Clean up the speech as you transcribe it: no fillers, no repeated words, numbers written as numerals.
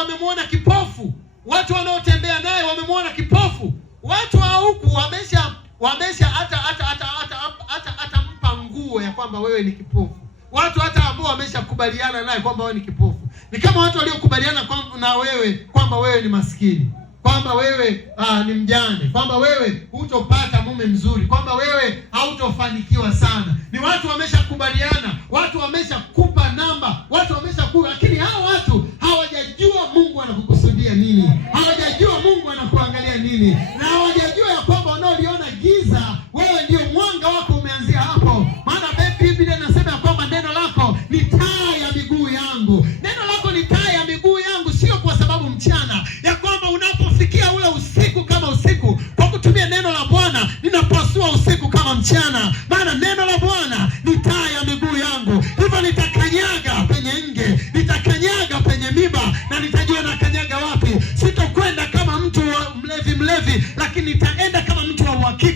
wamemwona kipofu, watu wanaotembea naye wamemwona kipofu, watu wa huku wamesha hata mpa nguo ya kwamba wewe ni kipofu. Watu hata ambao wameshakubaliana naye kwamba wewe ni kipofu. Ni kama watu waliokubaliana na wewe kwamba wewe ni maskini, kwamba wewe ni mjane, kwamba wewe hutopata mume mzuri, kwamba wewe hautofanikiwa sana. Ni watu wameshakubaliana, watu wameshakupa namba, watu lakini hao watu hawajajua Mungu anakukusudia nini. Hawajajua Mungu anakuangalia nini. Na hawajajua ya kwamba wanaoliona giza, wewe ndio mwanga wako umeanzia hapo. Maana Biblia inasema ya kwamba neno lako ni taa ya miguu yangu. Neno lako ni taa ya miguu yangu, sio kwa sababu mchana, ya kwamba unapofikia ule usiku kama usiku, kwa kutumia neno la Bwana ninapasua usiku kama mchana. Maana neno la Bwana ni taa ya miguu yangu. Hivyo nitakanyaga penye nge, nitakanyaga penye miba, na nitajua nakanyaga wapi. Sitokwenda kama mtu mlevi, lakini nitaenda kama mtu wa uhakika.